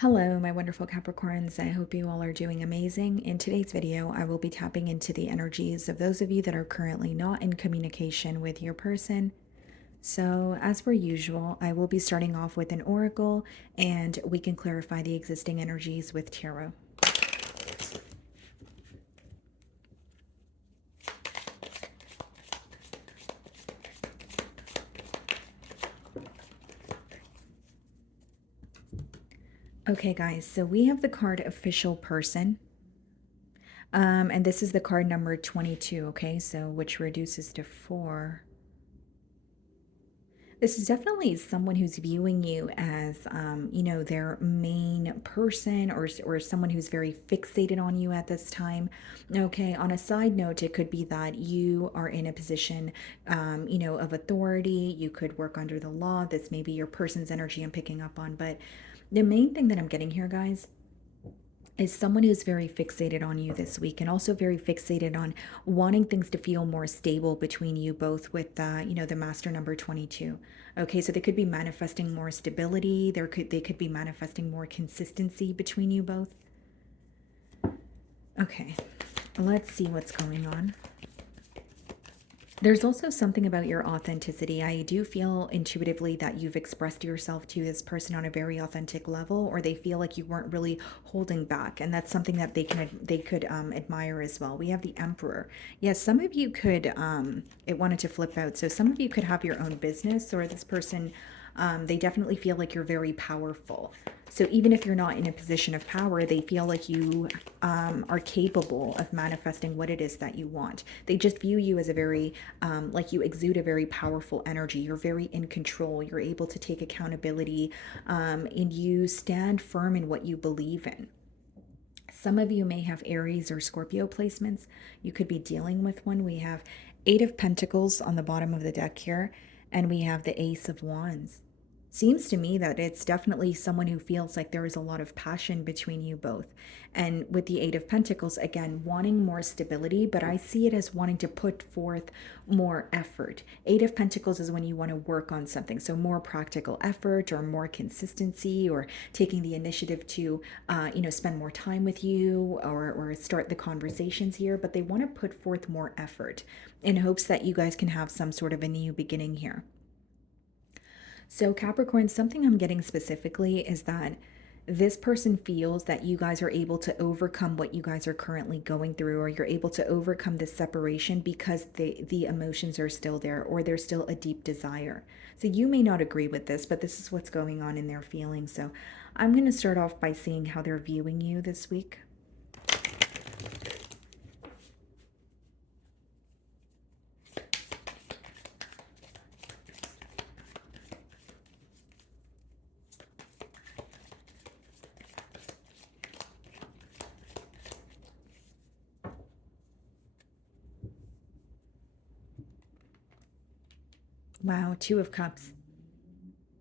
Hello, my wonderful Capricorns. I hope you all are doing amazing. In today's video, I will be tapping into the energies of those of you that are currently not in communication with your person. So, as per usual, I will be starting off with an oracle and we can clarify the existing energies with tarot. Okay, guys, so we have the card official person. And this is the card number 22, okay? So, which reduces to 4. This is definitely someone who's viewing you as, their main person, or someone who's very fixated on you at this time. Okay, on a side note, it could be that you are in a position, of authority. You could work under the law. This may be your person's energy I'm picking up on. But the main thing that I'm getting here, guys, is someone who's very fixated on you this week, and also very fixated on wanting things to feel more stable between you both with the master number 22. Okay, so they could be manifesting more stability. They could be manifesting more consistency between you both. Okay, let's see what's going on. There's also something about your authenticity. I do feel intuitively that you've expressed yourself to this person on a very authentic level, or they feel like you weren't really holding back, and that's something that they could admire as well. We have the Emperor. Yes, some of you could. It wanted to flip out, so some of you could have your own business, or this person. They definitely feel like you're very powerful. So even if you're not in a position of power, they feel like you are capable of manifesting what it is that you want. They just view you as a very, like you exude a very powerful energy. You're very in control. You're able to take accountability, and you stand firm in what you believe in. Some of you may have Aries or Scorpio placements. You could be dealing with one. We have Eight of Pentacles on the bottom of the deck here, and we have the Ace of Wands. Seems to me that it's definitely someone who feels like there is a lot of passion between you both. And with the Eight of Pentacles, again, wanting more stability, but I see it as wanting to put forth more effort. Eight of Pentacles is when you want to work on something. So more practical effort, or more consistency, or taking the initiative to, spend more time with you, or start the conversations here. But they want to put forth more effort in hopes that you guys can have some sort of a new beginning here. So, Capricorn, something I'm getting specifically is that this person feels that you guys are able to overcome what you guys are currently going through, or you're able to overcome this separation because the emotions are still there, or there's still a deep desire. So, you may not agree with this, but this is what's going on in their feelings. So, I'm going to start off by seeing how they're viewing you this week. Wow, Two of Cups.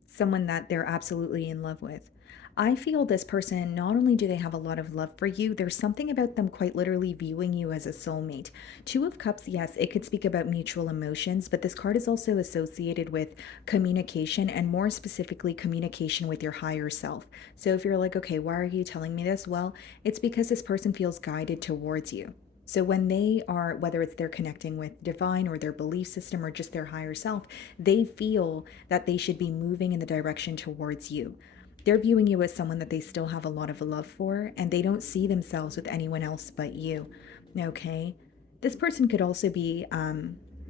Someone that they're absolutely in love with. I feel this person, not only do they have a lot of love for you, there's something about them quite literally viewing you as a soulmate. Two of Cups, yes, it could speak about mutual emotions, but this card is also associated with communication, and more specifically, communication with your higher self. So if you're like, okay, why are you telling me this? Well, it's because this person feels guided towards you. So when they are, whether it's they're connecting with divine, or their belief system, or just their higher self, they feel that they should be moving in the direction towards you. They're viewing you as someone that they still have a lot of love for, and they don't see themselves with anyone else but you. Okay? This person could also be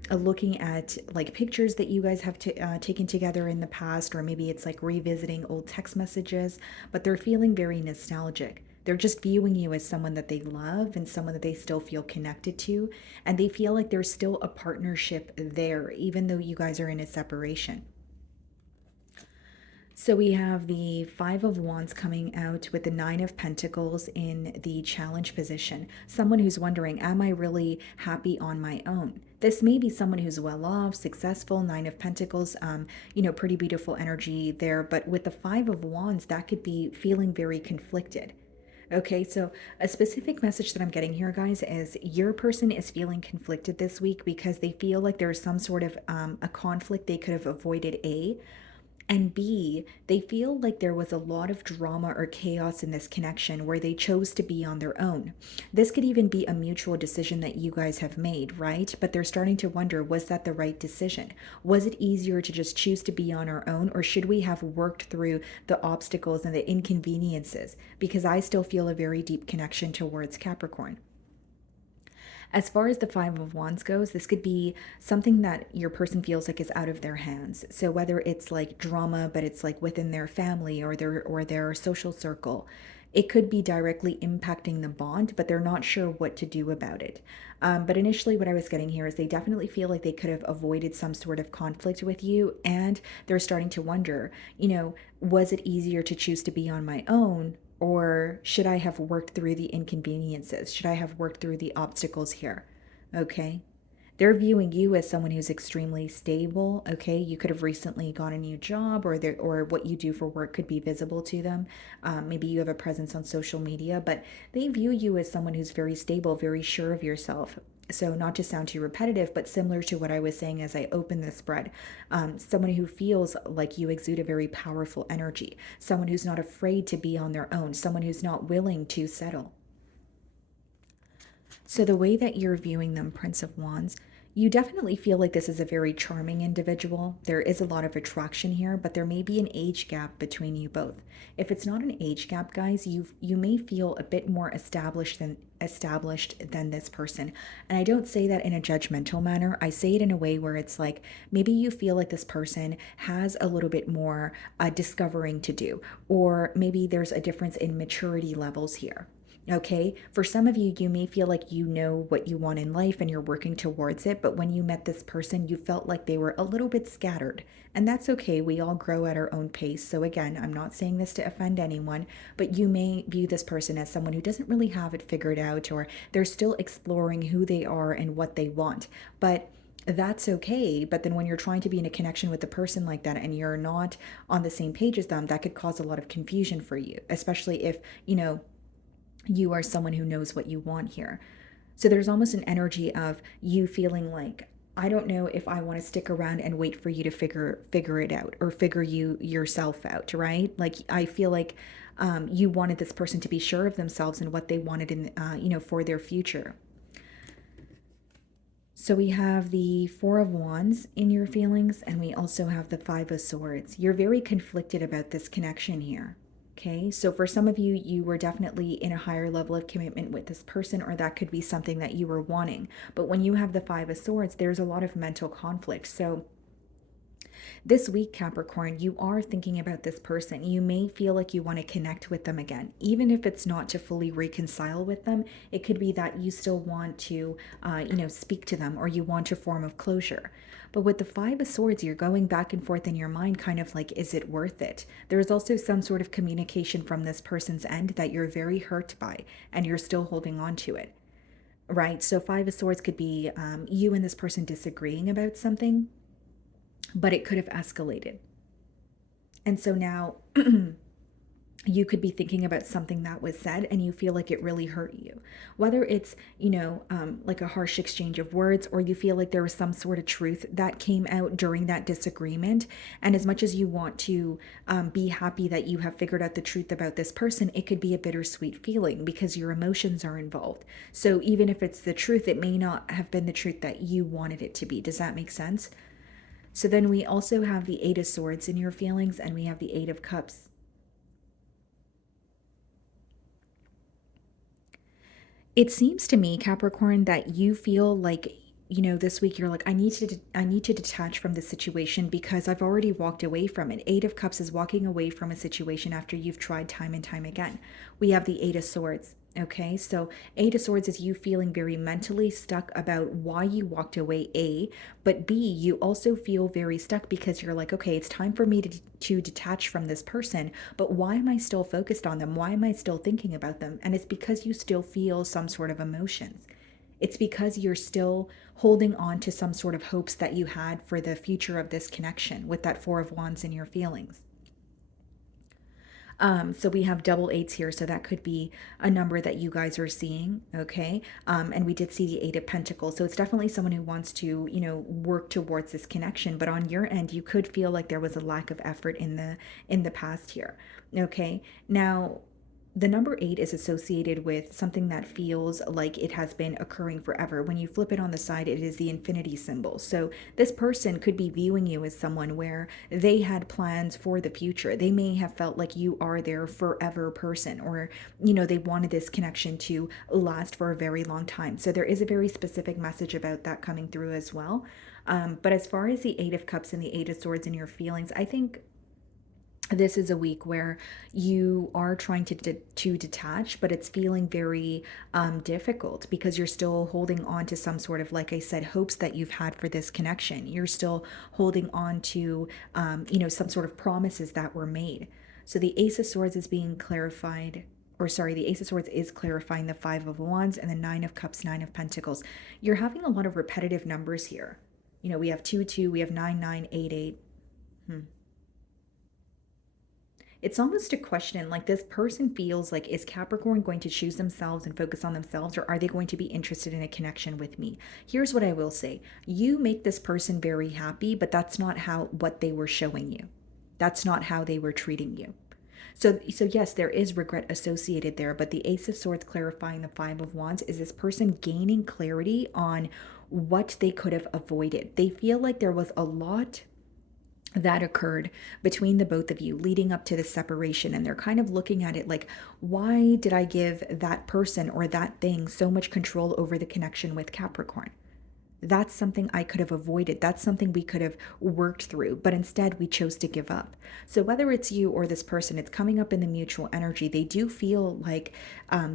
looking at like pictures that you guys have taken together in the past, or maybe it's like revisiting old text messages, but they're feeling very nostalgic. They're just viewing you as someone that they love, and someone that they still feel connected to, and they feel like there's still a partnership there, even though you guys are in a separation. So we have the Five of Wands coming out with the Nine of Pentacles in the challenge position. Someone who's wondering, am I really happy on my own? This may be someone who's well off, successful. Nine of Pentacles, pretty beautiful energy there. But with the Five of Wands, that could be feeling very conflicted. Okay, so a specific message that I'm getting here, guys, is your person is feeling conflicted this week because they feel like there's some sort of a conflict they could have avoided, And B, they feel like there was a lot of drama or chaos in this connection where they chose to be on their own. This could even be a mutual decision that you guys have made, right? But they're starting to wonder, was that the right decision? Was it easier to just choose to be on our own, or should we have worked through the obstacles and the inconveniences? Because I still feel a very deep connection towards Capricorn. As far as the Five of Wands goes, this could be something that your person feels like is out of their hands. So whether it's like drama, but it's like within their family or their social circle, it could be directly impacting the bond, but they're not sure what to do about it. But initially, what I was getting here is they definitely feel like they could have avoided some sort of conflict with you, and they're starting to wonder, was it easier to choose to be on my own, or should I have worked through the inconveniences? Should I have worked through the obstacles here? Okay. They're viewing you as someone who's extremely stable. Okay. You could have recently got a new job, or what you do for work could be visible to them. Maybe you have a presence on social media, but they view you as someone who's very stable, very sure of yourself. So, not to sound too repetitive, but similar to what I was saying as I open this spread, someone who feels like you exude a very powerful energy, someone who's not afraid to be on their own, someone who's not willing to settle. So, the way that you're viewing them, Prince of Wands, you definitely feel like this is a very charming individual. There is a lot of attraction here, but there may be an age gap between you both. If it's not an age gap, guys, you may feel a bit more established than this person. And I don't say that in a judgmental manner. I say it in a way where it's like maybe you feel like this person has a little bit more discovering to do, or maybe there's a difference in maturity levels here. Okay, for some of you, you may feel like you know what you want in life and you're working towards it, but when you met this person, you felt like they were a little bit scattered. And that's okay, we all grow at our own pace. So, again, I'm not saying this to offend anyone, but you may view this person as someone who doesn't really have it figured out, or they're still exploring who they are and what they want. But that's okay. But then when you're trying to be in a connection with a person like that and you're not on the same page as them, that could cause a lot of confusion for you, especially if, you are someone who knows what you want here. So there's almost an energy of you feeling like, I don't know if I want to stick around and wait for you to figure it out, or figure you yourself out, right? Like I feel like you wanted this person to be sure of themselves and what they wanted in for their future. So we have the Four of Wands in your feelings, and we also have the Five of Swords. You're very conflicted about this connection here. Okay, so for some of you, you were definitely in a higher level of commitment with this person, or that could be something that you were wanting. But when you have the Five of Swords, there's a lot of mental conflict. So this week, Capricorn, you are thinking about this person. You may feel like you want to connect with them again, even if it's not to fully reconcile with them. It could be that you still want to, speak to them, or you want a form of closure. But with the Five of Swords, you're going back and forth in your mind, kind of like, is it worth it? There's also some sort of communication from this person's end that you're very hurt by, and you're still holding on to it. Right? So, Five of Swords could be you and this person disagreeing about something, but it could have escalated. And so now you could be thinking about something that was said and you feel like it really hurt you. Whether it's, like a harsh exchange of words, or you feel like there was some sort of truth that came out during that disagreement. And as much as you want to be happy that you have figured out the truth about this person, it could be a bittersweet feeling because your emotions are involved. So even if it's the truth, it may not have been the truth that you wanted it to be. Does that make sense? So then we also have the Eight of Swords in your feelings, and we have the Eight of Cups. It seems to me, Capricorn, that you feel like, this week you're like, I need to detach from the situation because I've already walked away from it. Eight of Cups is walking away from a situation after you've tried time and time again. We have the Eight of Swords. Okay, so Eight of Swords is you feeling very mentally stuck about why you walked away, A, but B, you also feel very stuck because you're like, okay, it's time for me to detach from this person, but why am I still focused on them? Why am I still thinking about them? And it's because you still feel some sort of emotions. It's because you're still holding on to some sort of hopes that you had for the future of this connection with that Four of Wands in your feelings. So we have double eights here, so that could be a number that you guys are seeing, okay? And we did see the Eight of Pentacles, so it's definitely someone who wants to, work towards this connection. But on your end, you could feel like there was a lack of effort in the past here, okay? Now, the number eight is associated with something that feels like it has been occurring forever. When you flip it on the side, it is the infinity symbol. So this person could be viewing you as someone where they had plans for the future. They may have felt like you are their forever person, or, they wanted this connection to last for a very long time. So there is a very specific message about that coming through as well. But as far as the Eight of Cups and the Eight of Swords and your feelings, I think this is a week where you are trying to detach, but it's feeling very difficult because you're still holding on to some sort of, like I said, hopes that you've had for this connection. You're still holding on to some sort of promises that were made. So the Ace of Swords is being clarified, or sorry, the Ace of Swords is clarifying the Five of Wands and the Nine of Cups, Nine of Pentacles. You're having a lot of repetitive numbers here. We have 2 2, we have 9 9, 8 8. It's almost a question, like, this person feels like, is Capricorn going to choose themselves and focus on themselves, or are they going to be interested in a connection with me? Here's what I will say. You make this person very happy, but that's not what they were showing you. That's not how they were treating you. So yes, there is regret associated there, but the Ace of Swords clarifying the Five of Wands is this person gaining clarity on what they could have avoided. They feel like there was a lot that occurred between the both of you leading up to the separation, and they're kind of looking at it like, why did I give that person or that thing so much control over the connection with Capricorn? That's something I could have avoided. That's something we could have worked through, but instead we chose to give up. So whether it's you or this person, it's coming up in the mutual energy. They do feel like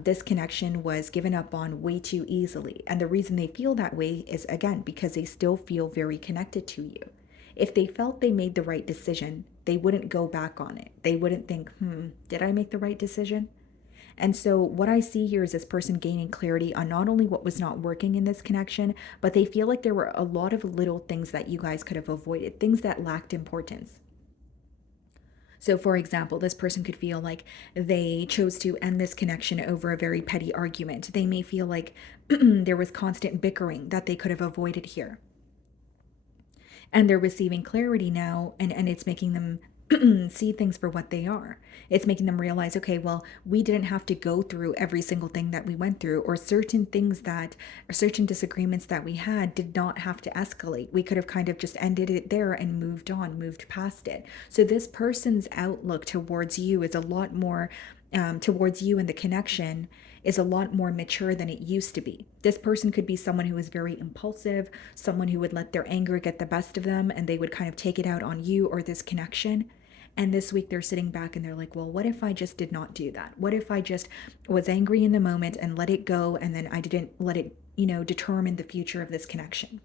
this connection was given up on way too easily. And the reason they feel that way is, again, because they still feel very connected to you. If they felt they made the right decision, they wouldn't go back on it. They wouldn't think, did I make the right decision? And so what I see here is this person gaining clarity on not only what was not working in this connection, but they feel like there were a lot of little things that you guys could have avoided, things that lacked importance. So, for example, this person could feel like they chose to end this connection over a very petty argument. They may feel like there was constant bickering that they could have avoided here, and they're receiving clarity now, and it's making them see things for what they are. It's making them realize, okay, well, we didn't have to go through every single thing that we went through, or certain things that, or certain disagreements that we had did not have to escalate. We could have kind of just ended it there and moved on, moved past it. So this person's outlook towards you is a lot more, towards you and the connection is a lot more mature than it used to be. This person could be someone who is very impulsive, someone who would let their anger get the best of them, and they would kind of take it out on you or this connection. And this week they're sitting back and they're like, well, what if I just did not do that? What if I just was angry in the moment and let it go, and then I didn't let it, determine the future of this connection?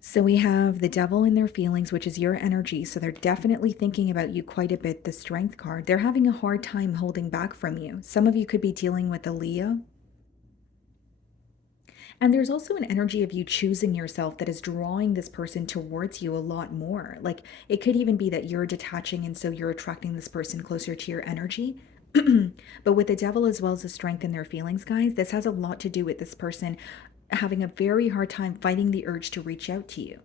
So we have the Devil in their feelings, which is your energy. So they're definitely thinking about you quite a bit. The Strength card. They're having a hard time holding back from you. Some of you could be dealing with a Leo. And there's also an energy of you choosing yourself that is drawing this person towards you a lot more. Like, it could even be that you're detaching, and so you're attracting this person closer to your energy. But with the Devil as well as the Strength in their feelings, guys, this has a lot to do with this person having a very hard time fighting the urge to reach out to you.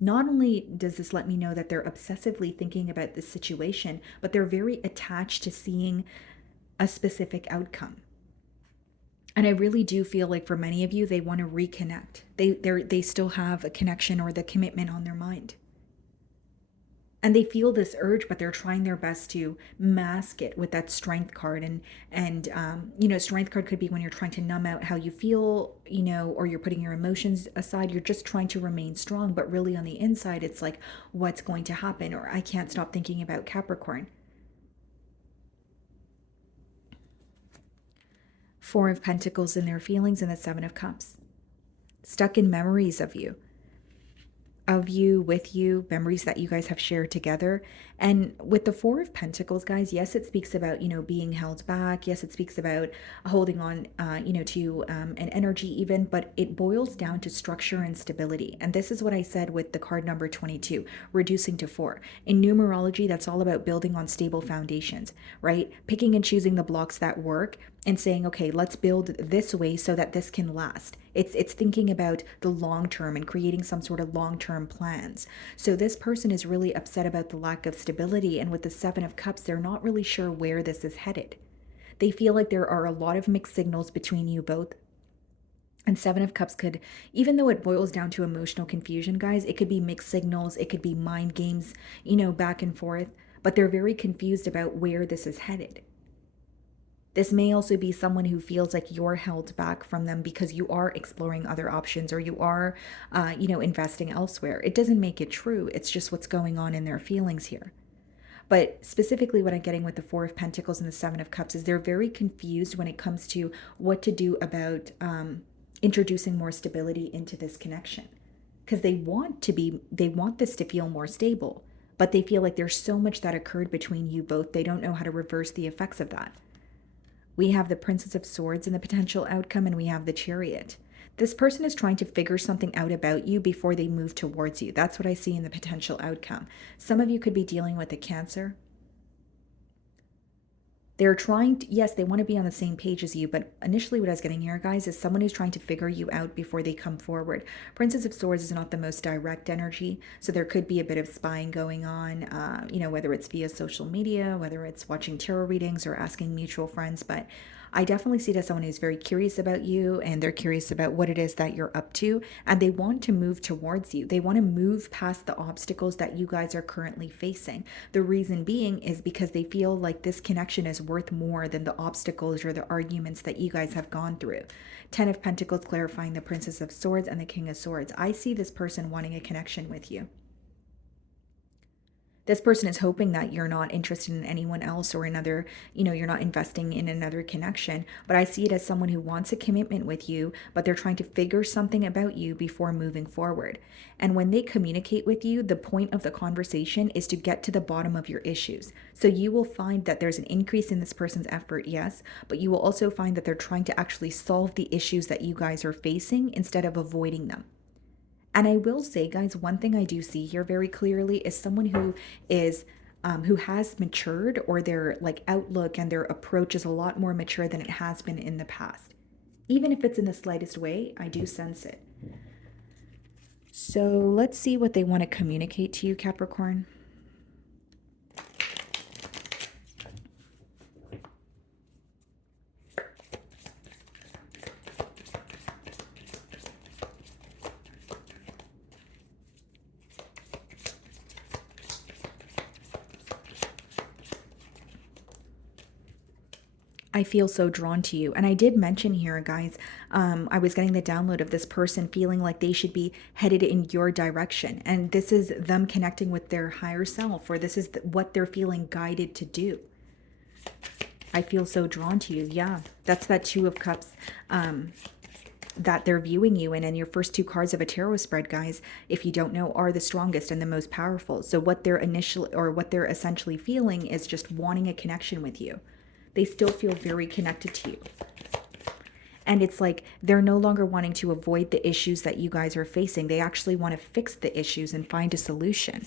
Not only does this let me know that they're obsessively thinking about this situation, but they're very attached to seeing a specific outcome. And I really do feel like for many of you, they want to reconnect. They still have a connection or the commitment on their mind. And they feel this urge, but they're trying their best to mask it with that Strength card. And Strength card could be when you're trying to numb out how you feel, or you're putting your emotions aside. You're just trying to remain strong, but really on the inside, it's like, what's going to happen? Or I can't stop thinking about Capricorn. Four of Pentacles in their feelings, and the Seven of Cups. Stuck in memories of you. of you, with you, memories that you guys have shared together. And with the Four of Pentacles, guys, yes, it speaks about, being held back. Yes, it speaks about holding on, to an energy even, but it boils down to structure and stability. And this is what I said with the card number 22, reducing to 4. In numerology, that's all about building on stable foundations, right? Picking and choosing the blocks that work and saying, okay, let's build this way so that this can last. It's thinking about the long term and creating some sort of long term plans. So this person is really upset about the lack of stability, and with the Seven of Cups, they're not really sure where this is headed. They feel like there are a lot of mixed signals between you both. And Seven of Cups could, even though it boils down to emotional confusion, guys, it could be mixed signals, it could be mind games, back and forth, but they're very confused about where this is headed. This may also be someone who feels like you're held back from them because you are exploring other options, or you are, investing elsewhere. It doesn't make it true. It's just what's going on in their feelings here. But specifically, what I'm getting with the Four of Pentacles and the Seven of Cups is they're very confused when it comes to what to do about introducing more stability into this connection. Because they want this to feel more stable, but they feel like there's so much that occurred between you both, they don't know how to reverse the effects of that. We have the Princess of Swords in the potential outcome, and we have the Chariot. This person is trying to figure something out about you before they move towards you. That's what I see in the potential outcome. Some of you could be dealing with a Cancer. They're trying to, yes, they want to be on the same page as you, but initially what I was getting here, guys, is someone who's trying to figure you out before they come forward. Princess of Swords is not the most direct energy, so there could be a bit of spying going on, whether it's via social media, whether it's watching tarot readings or asking mutual friends, but I definitely see it as someone who's very curious about you, and they're curious about what it is that you're up to, and they want to move towards you. They want to move past the obstacles that you guys are currently facing. The reason being is because they feel like this connection is worth more than the obstacles or the arguments that you guys have gone through. Ten of Pentacles clarifying the Princess of Swords and the King of Swords. I see this person wanting a connection with you. This person is hoping that you're not interested in anyone else or another, you're not investing in another connection. But I see it as someone who wants a commitment with you, but they're trying to figure something about you before moving forward. And when they communicate with you, the point of the conversation is to get to the bottom of your issues. So you will find that there's an increase in this person's effort, yes, but you will also find that they're trying to actually solve the issues that you guys are facing instead of avoiding them. And I will say, guys, one thing I do see here very clearly is someone who is who has matured, or their outlook and their approach is a lot more mature than it has been in the past. Even if it's in the slightest way, I do sense it. So let's see what they want to communicate to you, Capricorn. I feel so drawn to you. And I did mention here, guys, I was getting the download of this person feeling like they should be headed in your direction. And this is them connecting with their higher self, or this is what they're feeling guided to do. I feel so drawn to you. Yeah, that's that Two of Cups that they're viewing you in. And your first two cards of a tarot spread, guys, if you don't know, are the strongest and the most powerful. So what they're essentially feeling is just wanting a connection with you. They still feel very connected to you. And it's like they're no longer wanting to avoid the issues that you guys are facing. They actually want to fix the issues and find a solution.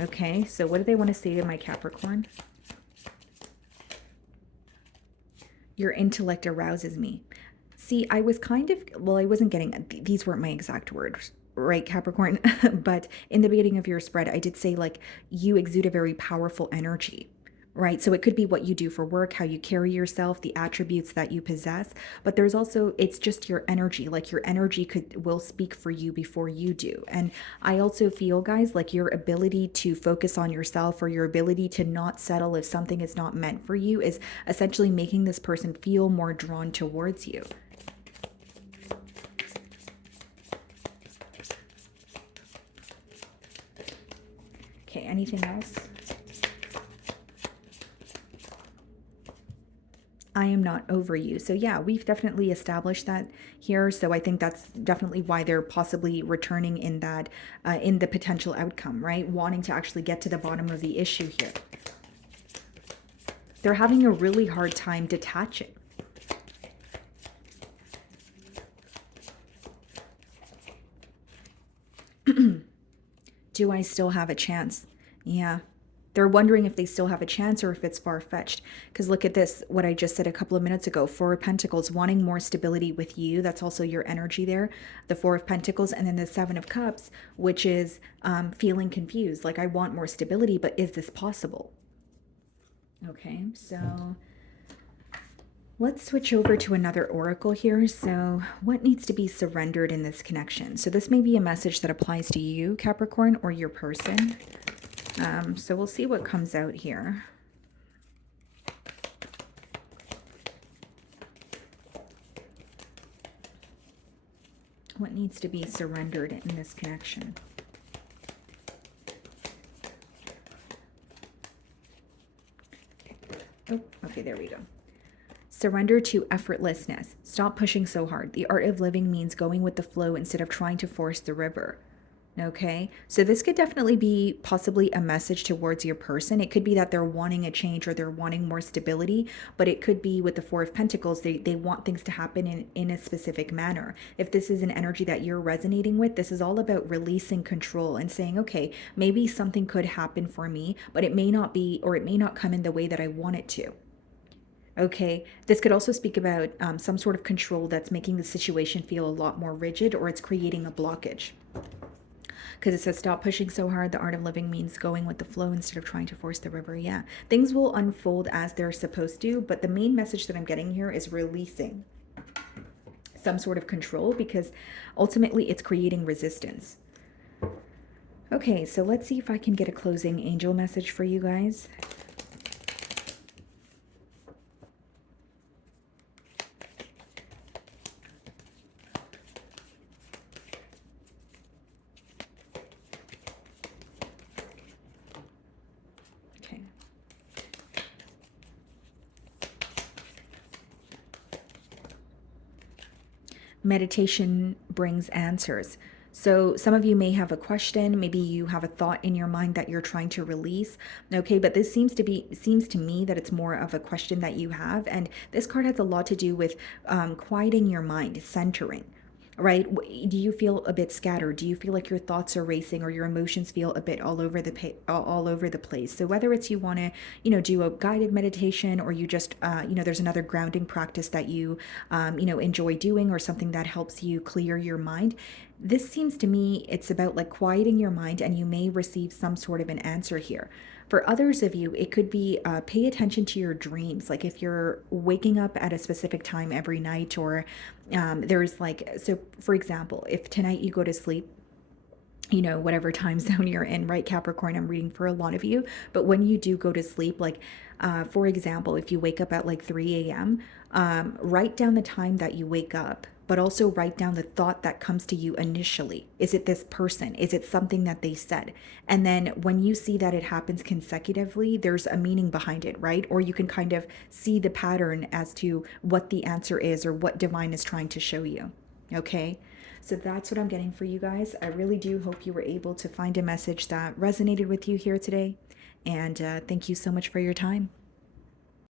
Okay, so what do they want to say to my Capricorn? Your intellect arouses me. See, I was I wasn't getting, these weren't my exact words, right, Capricorn? But in the beginning of your spread, I did say you exude a very powerful energy. Right? So it could be what you do for work, how you carry yourself, the attributes that you possess, but there's also, it's just your energy. Your energy will speak for you before you do. And I also feel, guys, your ability to focus on yourself, or your ability to not settle if something is not meant for you, is essentially making this person feel more drawn towards you. Okay, anything else? I am not over you. So yeah, we've definitely established that here. So I think that's definitely why they're possibly returning in that, in the potential outcome, right? Wanting to actually get to the bottom of the issue here. They're having a really hard time detaching. Do I still have a chance? Yeah. They're wondering if they still have a chance or if it's far-fetched. Because look at this, what I just said a couple of minutes ago. Four of Pentacles, wanting more stability with you. That's also your energy there. The Four of Pentacles, and then the Seven of Cups, which is feeling confused. Like, I want more stability, but is this possible? Okay, so let's switch over to another oracle here. So what needs to be surrendered in this connection? So this may be a message that applies to you, Capricorn, or your person. So we'll see what comes out here. What needs to be surrendered in this connection? Oh, okay, there we go. Surrender to effortlessness. Stop pushing so hard. The art of living means going with the flow instead of trying to force the river. Okay, so this could definitely be possibly a message towards your person. It could be that they're wanting a change or they're wanting more stability, but it could be with the Four of Pentacles, they want things to happen in a specific manner. If this is an energy that you're resonating with, this is all about releasing control and saying, okay, maybe something could happen for me, but it may not be, or it may not come in the way that I want it to. Okay, this could also speak about some sort of control that's making the situation feel a lot more rigid, or it's creating a blockage. Because it says stop pushing so hard. The art of living means going with the flow instead of trying to force the river. Yeah, things will unfold as they're supposed to, but the main message that I'm getting here is releasing some sort of control, because ultimately it's creating resistance. Okay, so let's see if I can get a closing angel message for you guys. Meditation brings answers. So some of you may have a question, maybe you have a thought in your mind that you're trying to release. Okay, but this seems to me that it's more of a question that you have, and this card has a lot to do with quieting your mind, centering. Right? Do you feel a bit scattered? Do you feel like your thoughts are racing, or your emotions feel a bit all over the place? So whether it's you want to, do a guided meditation, or you just, there's another grounding practice that you, enjoy doing, or something that helps you clear your mind. This seems to me it's about like quieting your mind, and you may receive some sort of an answer here. For others of you, it could be pay attention to your dreams. Like if you're waking up at a specific time every night, or there's like, so for example, if tonight you go to sleep, whatever time zone you're in, right, Capricorn, I'm reading for a lot of you, but when you do go to sleep, like, for example, if you wake up at like 3 a.m., write down the time that you wake up, but also write down the thought that comes to you initially. Is it this person? Is it something that they said? And then when you see that it happens consecutively, there's a meaning behind it, right? Or you can kind of see the pattern as to what the answer is, or what divine is trying to show you. Okay? So that's what I'm getting for you guys. I really do hope you were able to find a message that resonated with you here today. And thank you so much for your time.